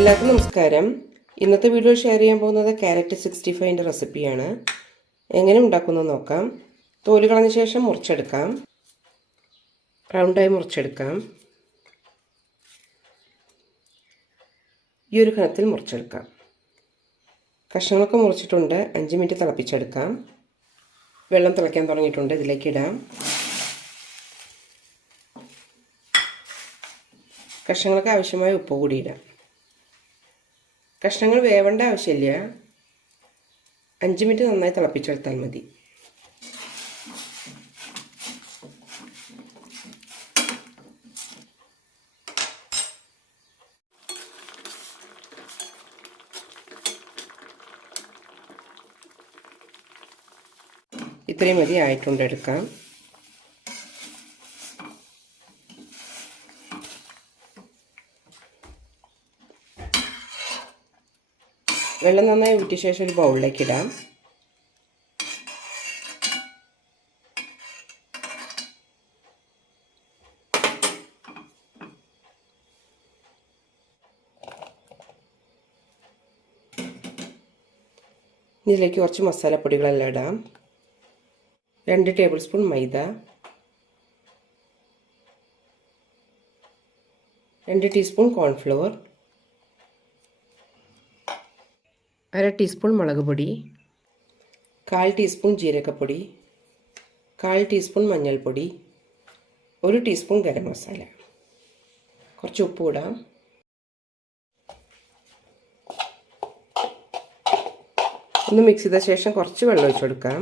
എല്ലാവർക്കും നമസ്കാരം. ഇന്നത്തെ വീഡിയോ ഷെയർ ചെയ്യാൻ പോകുന്നത് ക്യാരറ്റ് സിക്സ്റ്റി ഫൈവിന്റെ റെസിപ്പിയാണ് എങ്ങനെ ഉണ്ടാക്കുന്നത് നോക്കാം. തോൽ കളഞ്ഞ ശേഷം മുറിച്ചെടുക്കാം. റൗണ്ടായി മുറിച്ചെടുക്കാം. ഈ ഒരു കണത്തിൽ മുറിച്ചെടുക്കാം. കഷ്ണങ്ങളൊക്കെ മുറിച്ചിട്ടുണ്ട്. അഞ്ച് മിനിറ്റ് തിളപ്പിച്ചെടുക്കാം. വെള്ളം തിളയ്ക്കാൻ തുടങ്ങിയിട്ടുണ്ട്. ഇതിലേക്ക് ഇടാം. കഷ്ണങ്ങൾക്ക് ആവശ്യമായ ഉപ്പ് കൂടി ഇടാം. കഷ്ണങ്ങൾ വേവേണ്ട ആവശ്യമില്ല. അഞ്ച് മിനിറ്റ് നന്നായി തിളപ്പിച്ചെടുത്താൽ മതി. ഇത്രയും മതി ആയിട്ടുണ്ട് വെള്ളം നന്നായി ഊറ്റിയ ശേഷം ഒരു ബൗളിലേക്ക് ഇടാം. ഇതിലേക്ക് കുറച്ച് മസാലപ്പൊടികളെല്ലാം ഇടാം. രണ്ട് ടേബിൾ സ്പൂൺ മൈദ. രണ്ട് ടീസ്പൂൺ കോൺഫ്ലവർ അര ടീസ്പൂൺ മുളക് പൊടി കാൽ ടീസ്പൂൺ ജീരകപ്പൊടി കാൽ ടീസ്പൂൺ മഞ്ഞൾപ്പൊടി ഒരു ടീസ്പൂൺ ഗരം മസാല. കുറച്ച് ഉപ്പ് ഒന്ന് മിക്സ് ചെയ്ത ശേഷം കുറച്ച് വെള്ളം ഒഴിച്ചു കൊടുക്കാം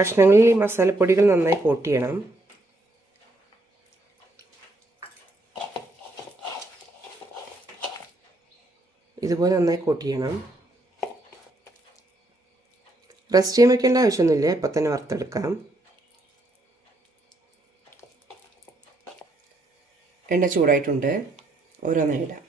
കഷ്ണങ്ങളിൽ ഈ മസാലപ്പൊടികൾ നന്നായി കോട്ട് ചെയ്യണം. ഇതുപോലെ നന്നായി കോട്ട് ചെയ്യണം. റെസ്റ്റ് ചെയ്യാൻ വെക്കേണ്ട ആവശ്യമൊന്നുമില്ല. ഇപ്പം തന്നെ വറുത്തെടുക്കാം. എണ്ണ ചൂടായിട്ടുണ്ട്. ഓരോന്നായി ഇടാം.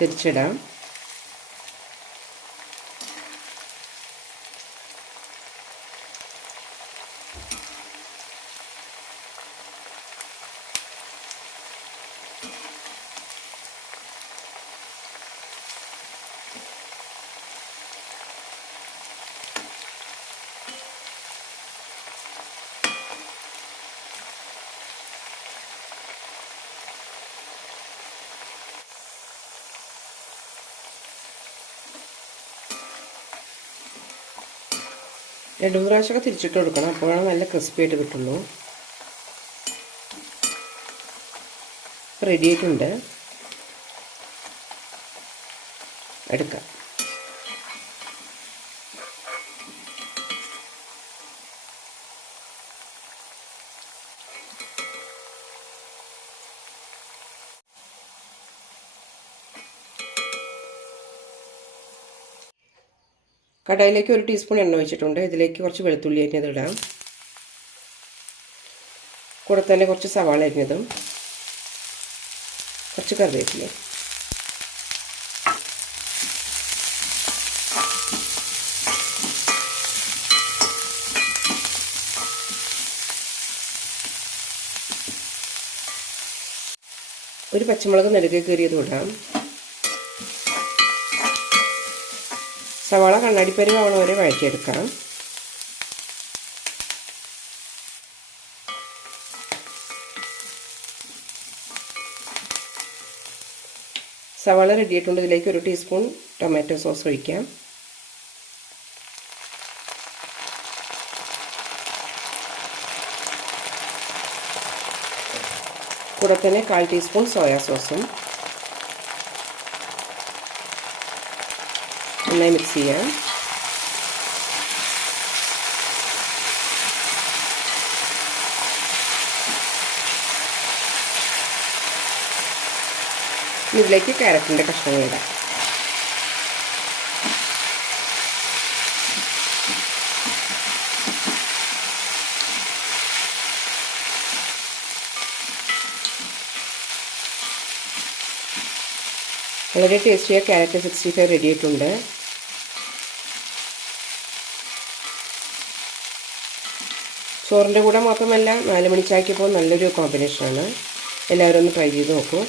തിരിച്ചിടാം. രണ്ട് മൂന്ന് പ്രാവശ്യമൊക്കെ തിരിച്ചിട്ട് കൊടുക്കണം. അപ്പോഴാണ് നല്ല ക്രിസ്പി ആയിട്ട് കിട്ടുള്ളൂ. റെഡി ആയിട്ടുണ്ട്. എടുക്കാം. കടായിലേക്ക് ഒരു ടീസ്പൂൺ എണ്ണ ഒഴിച്ചിട്ടുണ്ട്. ഇതിലേക്ക് കുറച്ച് വെളുത്തുള്ളി അരിഞ്ഞത് ഇടാം. കൂടെ തന്നെ കുറച്ച് സവാള അരിഞ്ഞതും കുറച്ച് കറിവേപ്പില ഒരു പച്ചമുളക് നെടുകെ കയറിയത് ഇടാം. സവാള കണ്ണാടിപ്പരിവാവണ വരെ വഴറ്റിയെടുക്കാം. സവാള റെഡിയായിട്ടുണ്ട് ഇതിലേക്ക് ഒരു ടീസ്പൂൺ ടൊമാറ്റോ സോസ് ഒഴിക്കാം. കൂടെ തന്നെ കാൽ ടീസ്പൂൺ സോയാ സോസും നന്നായി മിക്സ് ചെയ്യാം ഇതിലേക്ക് ക്യാരറ്റിന്റെ കഷ്ണങ്ങൾ ഇടാം. വളരെ ടേസ്റ്റിയായ ക്യാരറ്റ് സിക്സ്റ്റി ഫൈവ് റെഡി ആയിട്ടുണ്ട്. ചോറിന്റെ കൂടെ മാത്രമല്ല നാല് മണിച്ചാക്കിയപ്പോൾ നല്ലൊരു കോമ്പിനേഷനാണ്. എല്ലാവരും ഒന്ന് ട്രൈ ചെയ്ത് നോക്കൂ.